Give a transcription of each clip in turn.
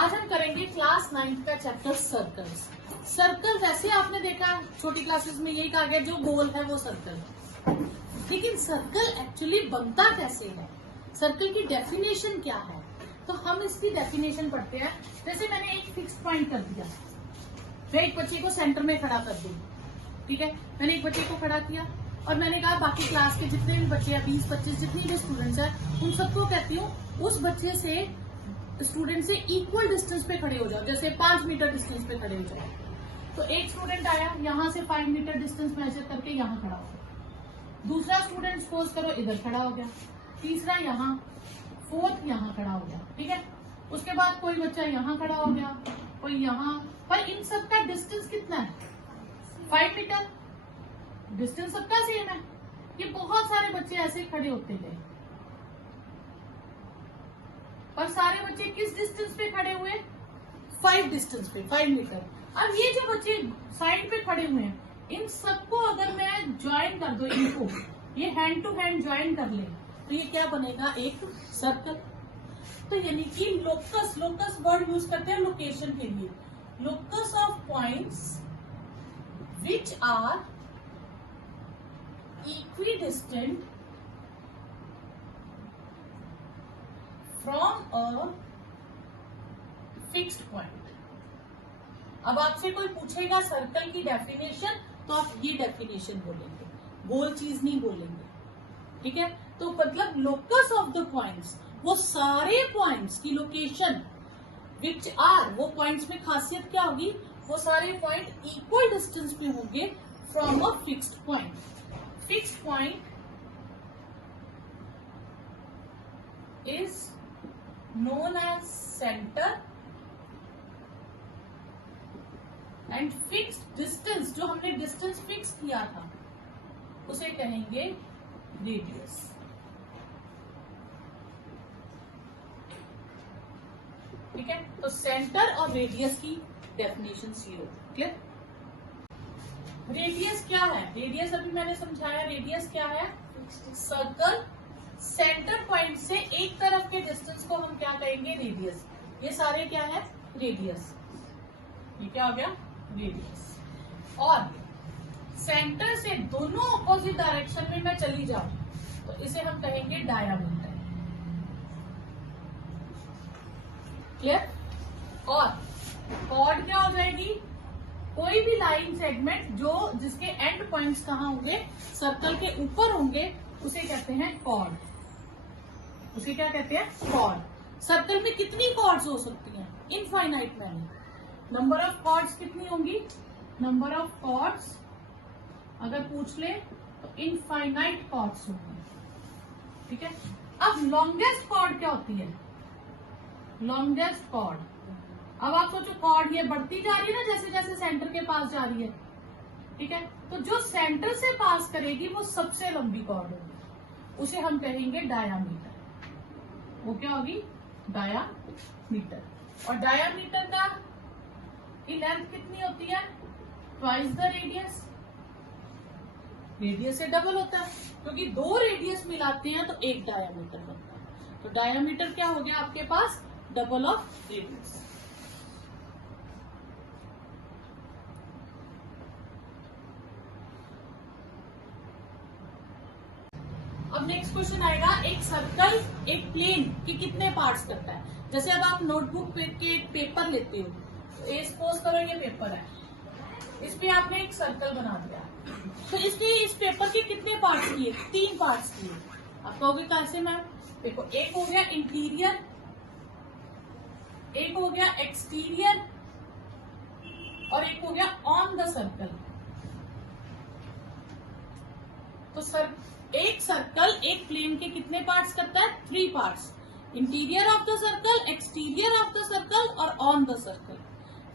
आज हम करेंगे क्लास 9th का चैप्टर सर्कल्स। सर्कल वैसे आपने देखा छोटी क्लासेस में यही कहा गया जो गोल है वो सर्कल, लेकिन सर्कल एक्चुअली बनता कैसे है, सर्कल की डेफिनेशन क्या है, तो हम इसकी डेफिनेशन पढ़ते हैं। जैसे मैंने एक फिक्स पॉइंट कर दिया, मैं एक बच्चे को सेंटर में खड़ा कर दूं, ठीक है, मैंने एक बच्चे को खड़ा किया और मैंने कहा बाकी क्लास के जितने भी बच्चे हैं 20-25 जितने भी स्टूडेंट्स हैं उन सबको कहती हूँ उस बच्चे से स्टूडेंट से इक्वल डिस्टेंस पे खड़े हो जाओ, जैसे 5 मीटर डिस्टेंस पे खड़े हो जाओ। तो एक स्टूडेंट आया यहाँ से 5 मीटर डिस्टेंस मेजर करके यहाँ खड़ा हो गया, दूसरा स्टूडेंट सपोज करो इधर खड़ा हो गया, तीसरा यहाँ, फोर्थ यहाँ खड़ा हो गया, ठीक है। उसके बाद कोई बच्चा यहाँ खड़ा हो गया, कोई यहाँ, पर इन सबका डिस्टेंस कितना है? 5 मीटर। डिस्टेंस सबका सेम है। ये बहुत सारे बच्चे ऐसे खड़े होते गए, और सारे बच्चे किस डिस्टेंस पे खड़े हुए? 5 डिस्टेंस पे, 5 मीटर। अब ये जो बच्चे साइड पे खड़े हुए हैं इन सबको अगर मैं ज्वाइन कर दो, इनको ये हैंड टू हैंड ज्वाइन कर ले तो ये क्या बनेगा? एक सर्कल। तो यानी कि लोकस, लोकस वर्ड यूज करते हैं लोकेशन के लिए, locus of points which are equidistant from a fixed point. अब आपसे कोई पूछेगा सर्कल की डेफिनेशन तो आप ये डेफिनेशन बोलेंगे, गोल चीज नहीं बोलेंगे, ठीक है। तो मतलब लोकस ऑफ द पॉइंट्स, वो सारे पॉइंट्स की लोकेशन विच आर, वो पॉइंट्स में खासियत क्या होगी? वो सारे पॉइंट इक्वल डिस्टेंस पे होंगे from a fixed point. Fixed point is known as center and fixed distance, जो हमने डिस्टेंस फिक्स किया था उसे कहेंगे रेडियस। ठीक है, तो सेंटर और रेडियस की डेफिनेशन ये होती, क्लियर? रेडियस क्या है? रेडियस अभी मैंने समझाया, रेडियस क्या है? सर्कल सेंटर पॉइंट से एक तरफ के डिस्टेंस को हम क्या कहेंगे? रेडियस। ये सारे क्या है? रेडियस। ये क्या हो गया? रेडियस। और सेंटर से दोनों अपोजिट डायरेक्शन में मैं चली जाऊं तो इसे हम कहेंगे डायामीटर, क्लियर? और कॉर्ड क्या हो जाएगी? कोई भी लाइन सेगमेंट जो जिसके एंड पॉइंट्स कहाँ होंगे? सर्कल के ऊपर होंगे, उसे कहते हैं कॉर्ड। उसे क्या कहते हैं? कॉर्ड। सर्कल में कितनी कॉर्ड्स हो सकती हैं? Infinite many. Number of chords कितनी होंगी? नंबर ऑफ कॉर्ड्स अगर पूछ ले तो इनफाइनाइट कॉर्ड्स होंगी, ठीक है। अब लॉन्गेस्ट कॉर्ड क्या होती है? लॉन्गेस्ट कॉर्ड, अब आप सोचो कॉर्ड ये बढ़ती जा रही है ना जैसे जैसे सेंटर के पास जा रही है, ठीक है, तो जो सेंटर से पास करेगी वो सबसे लंबी कॉर्ड होगी, उसे हम कहेंगे डायामीटर। वो क्या होगी? डायामीटर। और डायामीटर का की लेंथ कितनी होती है? Twice the radius. रेडियस से डबल होता है, क्योंकि दो रेडियस मिलाते हैं तो एक डायामीटर बनता है। तो डायामीटर क्या हो गया आपके पास? Double of radius. अब नेक्स्ट क्वेश्चन आएगा, एक सर्कल एक प्लेन के कितने पार्ट्स करता है? जैसे अब आप नोटबुक पे के एक पेपर लेते हो, तो सपोज करो ये पेपर है, इस पे आपने एक सर्कल बना दिया, तो इसके इस पेपर के कितने पार्ट्स किए? 3 पार्ट्स किए। आप कहोगे कैसे मैम? देखो, एक हो गया इंटीरियर, एक हो गया एक्सटीरियर और एक हो गया ऑन द सर्कल। तो एक सर्कल एक प्लेन के कितने पार्ट्स करता है? 3 parts. Interior of the circle, exterior of the circle और ऑन द सर्कल,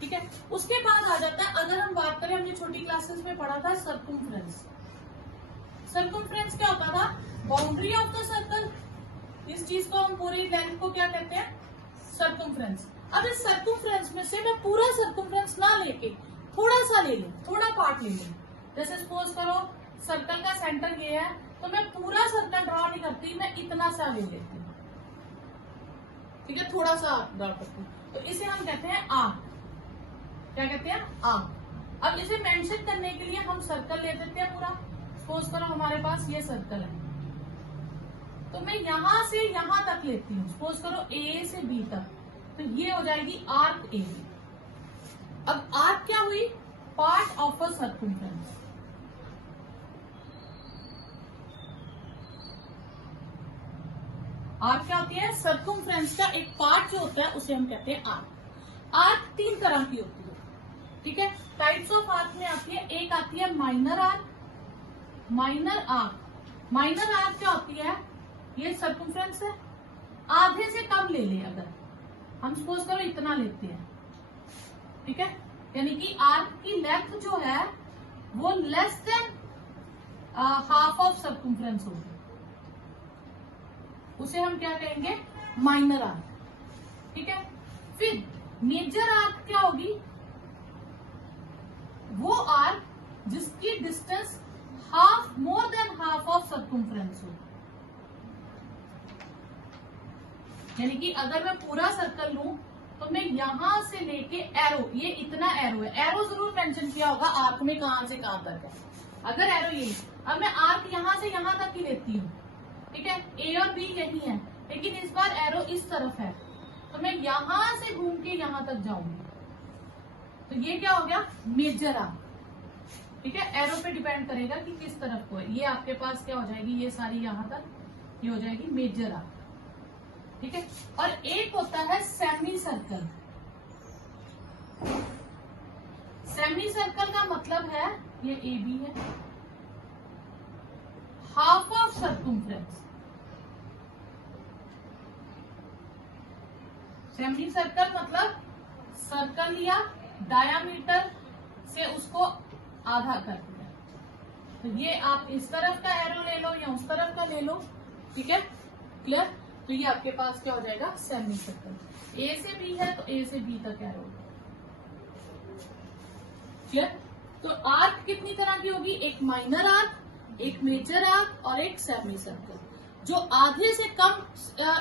ठीक है। उसके बाद आ जाता है, अगर हम बात करें, हमने छोटी क्लासेस में पढ़ा था सर्कमफ्रेंस। सर्कमफ्रेंस क्या होता था? Boundary of the circle. इस चीज को हम पूरी लेंथ को क्या कहते हैं? सर्कमफ्रेंस। अब इस सर्कमफ्रेंस में से मैं पूरा सर्कमफ्रेंस ना लेके थोड़ा सा ले लूं, थोड़ा पार्ट ले लूं। जैसे सपोज करो सर्कल का सेंटर ये है, तो मैं पूरा सर्कल ड्रॉ नहीं करती, मैं इतना सा ले लेती हूँ, ठीक है, थोड़ा सा आर्क ड्रा करती हूँ, तो इसे हम कहते हैं आर्क। क्या कहते हैं? आर्क। अब इसे मेंशन करने के लिए हम सर्कल ले देते हैं पूरा। सपोज करो हमारे पास ये सर्कल है, तो मैं यहां से यहां तक लेती हूँ। सपोज करो ए से बी तक, तो ये हो जाएगी आर्क ए बी। अब आर्क क्या हुई? Part of a circumference. Arc क्या होती है? सर्कमफ्रेंस का एक पार्ट जो होता है उसे हम कहते हैं आर्क। आर्क 3 तरह की होती है, ठीक है। टाइप्स ऑफ आर्क में आती है, एक आती है minor arc. Minor arc, minor arc क्या होती है? ये सर्कमफ्रेंस है, आधे से कम ले ले, अगर हम सपोज करो इतना लेते हैं, ठीक है, यानी कि आर्क की लेंथ जो है वो less than half of circumference होगी, उसे हम क्या कहेंगे? माइनर आर्क, ठीक है। फिर मेजर आर्क क्या होगी? वो आर्क जिसकी distance half, more than half of circumference हो, यानी कि अगर मैं पूरा सर्कल लूं तो मैं यहां से लेके एरो, ये इतना एरो है, एरो जरूर मेंशन किया होगा आर्क में कहां से कहां तक है। अगर एरो यही, अब मैं आर्क यहां से यहां तक ही लेती हूँ, ठीक है, ए और बी यही है, लेकिन इस बार एरो इस तरफ है, तो मैं यहां से घूम के यहां तक जाऊंगी, तो ये क्या हो गया? मेजर आर्क, ठीक है। एरो पे डिपेंड करेगा कि किस तरफ को है। ये आपके पास क्या हो जाएगी? ये सारी यहां तक, ये हो जाएगी मेजर आर्क, ठीक है। और एक होता है सेमी सर्कल। सेमी सर्कल का मतलब है ये ए बी है, half of circumference. Semi circle मतलब सर्कल लिया, डायामीटर से उसको आधा कर दिया, तो ये आप इस तरफ का एरो ले लो या उस तरफ का ले लो, ठीक है, क्लियर। तो ये आपके पास क्या हो जाएगा? Semi circle. ए से बी है तो ए से बी तक एरो, क्लियर। तो आर्क कितनी तरह की होगी? एक माइनर आर्क, एक मेजर आर्क और एक सेमी सर्कल। जो आधे से कम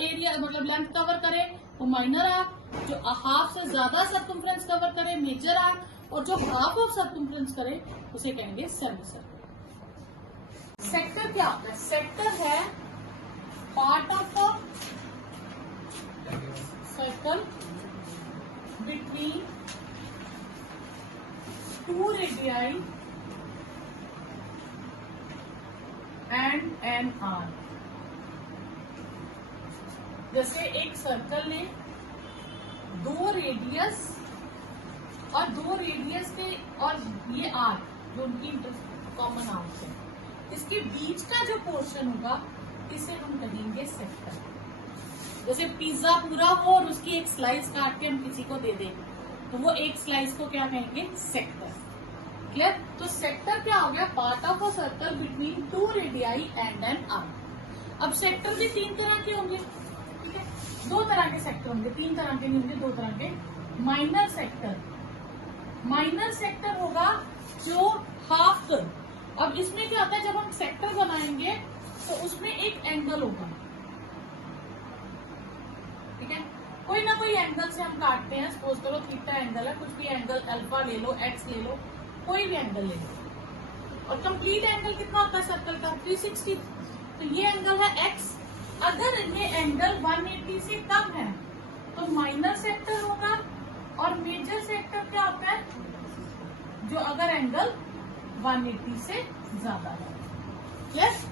एरिया मतलब लेंथ कवर करे वो माइनर आर्क, जो हाफ से ज्यादा सर्कमफ्रेंस कवर करे मेजर आर्क, और जो हाफ ऑफ सर्कमफ्रेंस करे उसे कहेंगे सेमी सर्कल। सेक्टर क्या होता है? सेक्टर है part of a circle between 2 radii and an arc. जैसे एक सर्कल ने 2 रेडियस और 2 रेडियस के और ये आर्क जो उनकी कॉमन आर्क है, इसके बीच का जो पोर्शन होगा इसे हम कहेंगे सेक्टर। जैसे पिज्जा पूरा हो और उसकी एक स्लाइस काट के हम किसी को दे दें तो वो एक स्लाइस को क्या कहेंगे? Sector, clear. तो सेक्टर क्या हो गया? Part of a circle between 2 radii and an arc. अब सेक्टर भी 3 तरह के होंगे, ठीक है, 2 तरह के सेक्टर होंगे, 3 तरह के नहीं होंगे, 2 तरह के। माइनर सेक्टर, माइनर सेक्टर होगा जो हाफ कर। अब इसमें क्या होता है? जब हम सेक्टर बनाएंगे तो उसमें एक एंगल होगा, ठीक है, कोई ना कोई एंगल से हम काटते हैं। सपोज करो थीटा एंगल है, कुछ भी एंगल, अल्फा ले लो, एक्स ले लो, कोई भी एंगल ले लो। और कंप्लीट एंगल कितना होता है सर्कल का? 360। तो ये एंगल है एक्स। अगर ये एंगल 180 से कम है तो माइनर सेक्टर होगा, और मेजर सेक्टर क्या होता है? जो अगर एंगल 180 से ज्यादा है। यस,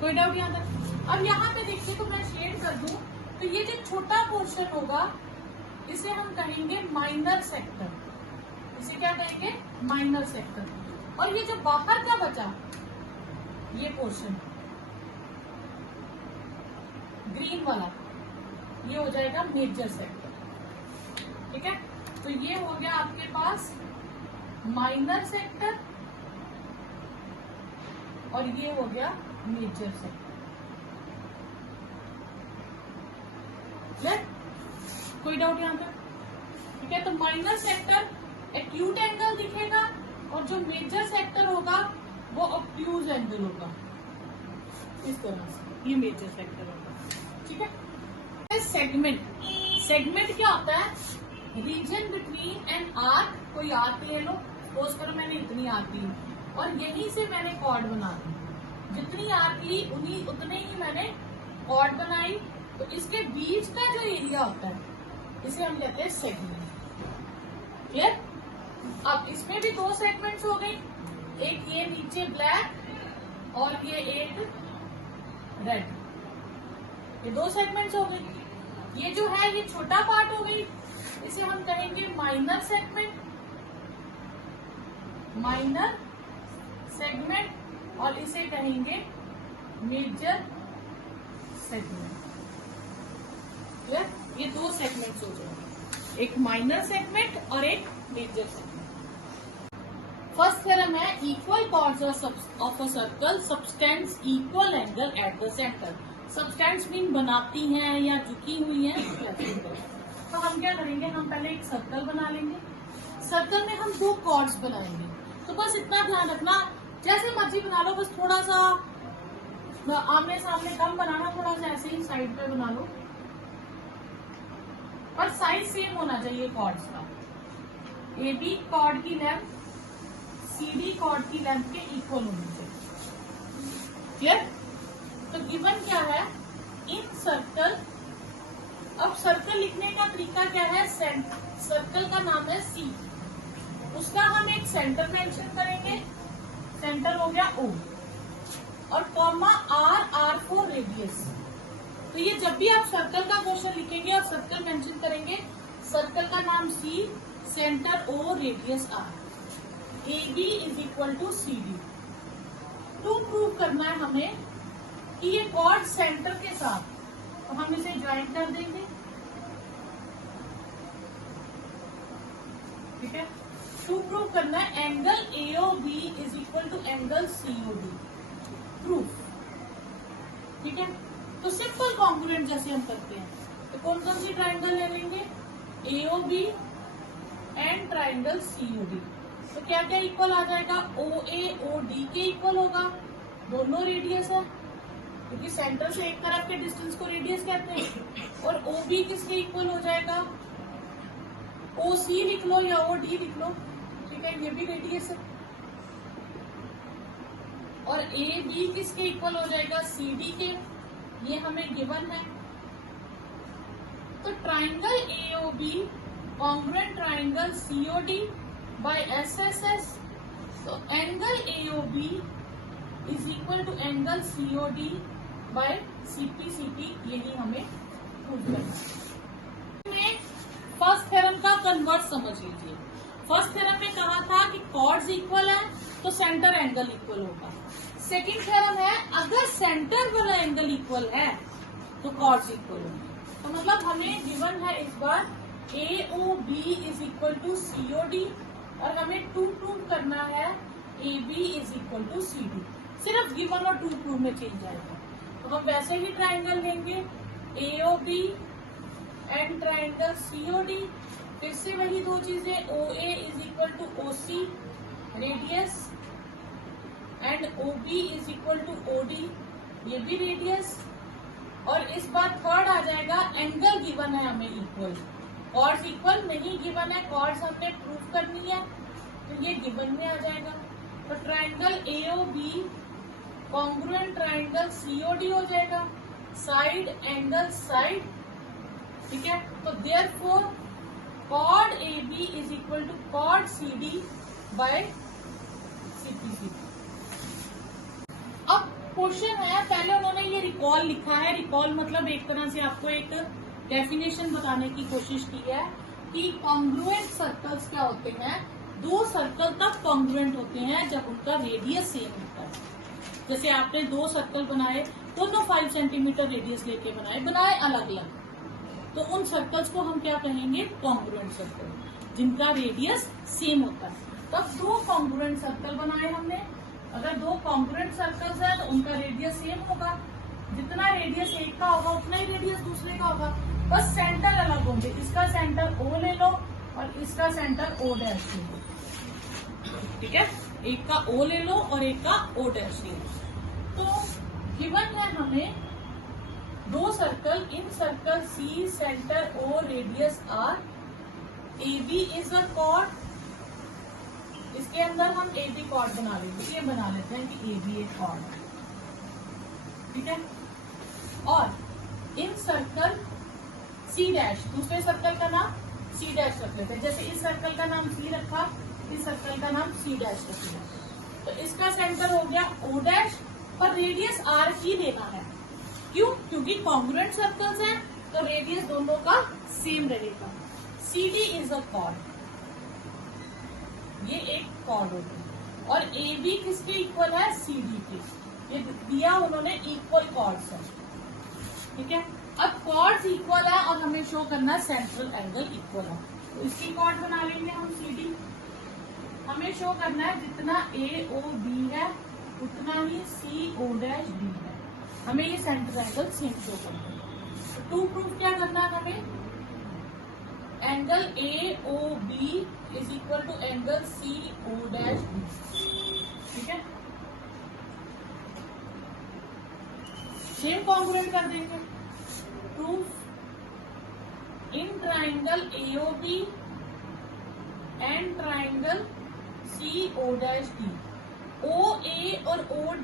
कोई डाउट यहाँ तक? अब यहाँ पे देखिए तो मैं शेड कर दूं, तो ये जो छोटा पोर्शन होगा इसे हम कहेंगे माइनर सेक्टर। इसे क्या कहेंगे? Minor sector. और ये जो बाहर का बचा ये पोर्शन ग्रीन वाला, ये हो जाएगा मेजर सेक्टर, ठीक है। तो ये हो गया आपके पास माइनर सेक्टर और ये हो गया मेजर सेक्टर। कोई डाउट यहाँ पर? ठीक है, तो माइनर सेक्टर एक्यूट एंगल दिखेगा और जो मेजर सेक्टर होगा वो ऑब्ट्यूज एंगल होगा, इस तरह से ये मेजर सेक्टर होगा, ठीक है। सेगमेंट सेगमेंट क्या होता है? रीजन बिटवीन एन आर्क, कोई आर्क ले लो, सपोज करो मैंने इतनी आर्क ली और यहीं से मैंने कॉर्ड बना दी, जितनी आर्क ली उन्हीं उतने ही मैंने कॉर्ड बनाई, तो इसके बीच का जो एरिया होता है इसे हम कहते हैं सेगमेंट। क्लियर? अब इसमें भी दो सेगमेंट्स हो गई, एक ये नीचे ब्लैक और ये एक रेड, ये दो सेगमेंट्स हो गई। ये जो है ये छोटा पार्ट हो गई, इसे हम कहेंगे माइनर सेगमेंट, माइनर सेगमेंट, और इसे कहेंगे मेजर सेगमेंट। ये दो सेगमेंट्स हो गए, एक माइनर सेगमेंट और एक मेजर सेगमेंट। फर्स्ट थ्योरम है equal chords of a circle subtends equal angle at the centre. Subtends mean बनाती हैं या झुकी हुई हैं। तो हम क्या करेंगे, हम पहले एक सर्कल बना लेंगे, सर्कल में हम दो कॉर्ड्स बनाएंगे। तो बस इतना ध्यान रखना, जैसे मर्जी बना लो, बस थोड़ा सा आमने सामने कम बनाना, थोड़ा सा ऐसे ही साइड पे बना लो, पर साइज सेम होना चाहिए कॉर्ड्स का। ए बी कॉर्ड की लेंथ CD कॉर्ड की लेंथ के इक्वल होनी चाहिए। क्लियर? तो गिवन क्या है इन सर्कल। अब सर्कल लिखने का तरीका क्या है, सर्कल का नाम है C, उसका हम एक सेंटर मेंशन करेंगे, सेंटर हो गया O, और कॉमा R फॉर रेडियस। तो ये जब भी आप सर्कल का क्वेश्चन लिखेंगे और सर्कल मेंशन करेंगे, सर्कल का नाम C, centre O, radius R, AB is equal to CD। To prove करना है हमें कि ये कॉर्ड सेंटर के साथ, तो हम इसे ज्वाइन कर देंगे। ठीक है, टू प्रूव करना है angle AOB is equal to angle COD। Proof. ठीक है, तो सिंपल कॉन्ग्रुएंट जैसे हम करते हैं, तो कौन कौन सी ट्राइंगल ले लेंगे, AOB एंड ट्राइंगल COD। तो क्या क्या इक्वल आ जाएगा, OA OD के इक्वल होगा, दोनों रेडियस है, क्योंकि सेंटर से एक तरफ के डिस्टेंस को रेडियस कहते हैं। और OB किसके इक्वल हो जाएगा, OC लिख लो या OD लिख लो, ठीक है, ये भी रेडियस है। और AB किसके इक्वल हो जाएगा, CD के, ये हमें गिवन है। तो triangle AOB congruent triangle COD by SSS, तो angle AOB is equal to angle COD by CP, यही हमें प्रूव करना है। फर्स्ट थ्योरम का कन्वर्ट समझ लीजिए। फर्स्ट थ्योरम में कहा था कि कॉर्ड्स इक्वल है तो सेंटर एंगल इक्वल होगा। सेकंड थ्योरम है अगर सेंटर वाला एंगल इक्वल है तो कॉर्ड्स इक्वल होंगे। तो मतलब हमें गिवन है इस बार AOB is equal to COD, और हमें टू प्रूव करना है AB is equal to CD। सिर्फ गिवन और टू प्रूव में चेंज आएगा। तो हम वैसे ही ट्राइंगल लेंगे AOB एंड ट्राइंगल COD, फिर से वही दो चीजें, OA is equal to OC radius and OB is equal to OD, ये भी रेडियस। और इस बार थर्ड आ जाएगा एंगल गिवन है हमें इक्वल, कॉर्ड्स इक्वल नहीं गिवन है, कॉर्ड्स हमने प्रूव करनी है, तो ये गिवन में आ जाएगा। तो triangle AOB congruent triangle COD हो जाएगा, साइड एंगल साइड। ठीक है, तो therefore chord AB is equal to chord CD by CP। अब क्वेश्चन है, पहले उन्होंने ये रिकॉल लिखा है, रिकॉल मतलब एक तरह से आपको एक डेफिनेशन बताने की कोशिश की है कि कॉन्ग्रुएंट सर्कल्स क्या होते हैं, दो सर्कल तब कॉन्ग्रुएंट होते हैं जब उनका रेडियस सेम होता है। जैसे आपने दो सर्कल बनाए, दोनों 5 सेंटीमीटर रेडियस लेके बनाए अलग अलग, तो उन सर्कल्स को हम क्या कहेंगे, कॉन्ग्रुएंट सर्कल, जिनका रेडियस सेम होता है। तब दो कॉन्ग्रुएंट सर्कल बनाए हमने, अगर दो कॉन्ग्रुएंट सर्कल्स है तो उनका रेडियस सेम होगा, जितना रेडियस एक का होगा उतना ही रेडियस दूसरे का होगा, बस सेंटर अलग होंगे। इसका सेंटर O ले लो और इसका सेंटर O डैश ले लो। ठीक है, एक का O ले लो और एक का O डैश ले लो। तो गिवन है हमें दो circle, in circle C center O radius R, A B is a chord, इसके अंदर हम ए बी कॉर्ड बना लेंगे, ये बना लेते हैं कि ए बी एक कॉर्ड है, ठीक है। और इन सर्कल सी डैश, दूसरे सर्कल का नाम सी डैश रख लेते हैं, जैसे इस सर्कल का नाम सी रखा, इस सर्कल का नाम सी डैश रख लिया, तो इसका सेंटर हो गया ओ डैश, पर रेडियस आर ही लेना है। क्यों? क्योंकि कॉन्ग्रुएंट सर्कल्स हैं, तो रेडियस दोनों का सेम रहेगा। C D is a chord, ये एक कॉर्ड होगी, और ए बी किसके इक्वल है? सी डी के, ये दिया उन्होंने इक्वल कॉर्ड्स है, ठीक है। अब कॉर्ड्स इक्वल है और हमें शो करना है सेंट्रल एंगल इक्वल है, तो इसकी कॉर्ड बना लेंगे हम सी डी। हमें शो करना है जितना ए ओ बी है उतना ही सी ओ डैश बी है, हमें ये सेंट्रल एंगल सेम शो करना है। तो टू प्रूफ क्या करना है हमें? Angle A O B is equal to angle C O dash B, ठीक है। सेम कॉन्ग्रुएंट कर देंगे। Proof in triangle AOB and triangle CO'D, OA और O'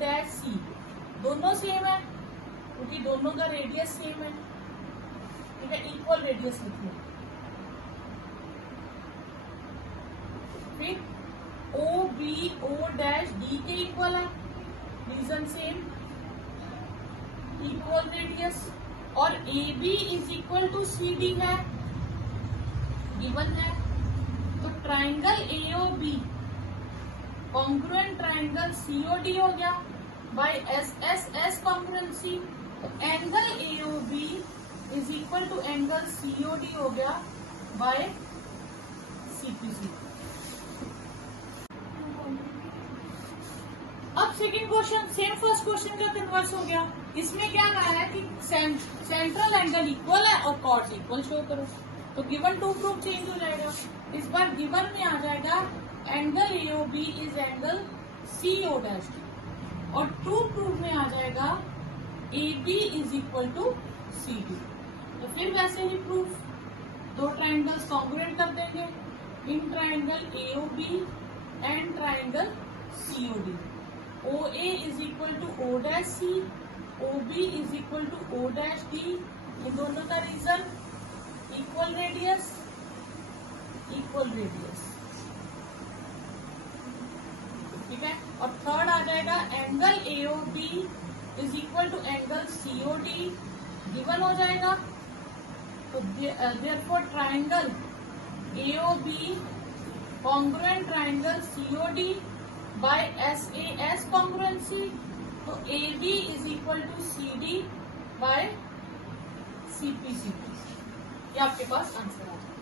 दोनों सेम है क्योंकि दोनों का रेडियस सेम है, ठीक है, इक्वल रेडियस लिखिए। फिर OB O' के इक्वल है, रीजन सेम, इक्वल रेडियस, और AB is equal to CD है, गिवन है। तो triangle AOB congruent triangle COD हो गया बाय SSS कॉन्ग्रुएंसी, तो angle AOB is equal to angle COD हो गया बाय CPC। अब second question same first question का कन्वर्स हो गया। इसमें क्या कहा है कि सेंट्रल एंगल इक्वल है और कॉर्ड्स इक्वल शो करो, तो गिवन टू प्रूफ चेंज हो जाएगा। इस बार गिवन में आ जाएगा angle AOB is angle CO'D, और टू प्रूफ में आ जाएगा AB is equal to CD। तो फिर वैसे ही प्रूफ, दो ट्राइंगल्स कॉन्ग्रुएंट कर देंगे, in triangle AOB and triangle COD, OA is equal to O', OB is equal to O', इन दोनों का reason equal radius, equal radius, ठीक है। और थर्ड आ जाएगा angle AOB is equal to angle COD, given हो जाएगा। तो therefore triangle AOB congruent triangle COD by SAS congruency, तो AB is equal to CD by CPC, ये आपके पास आंसर आ जाएगा।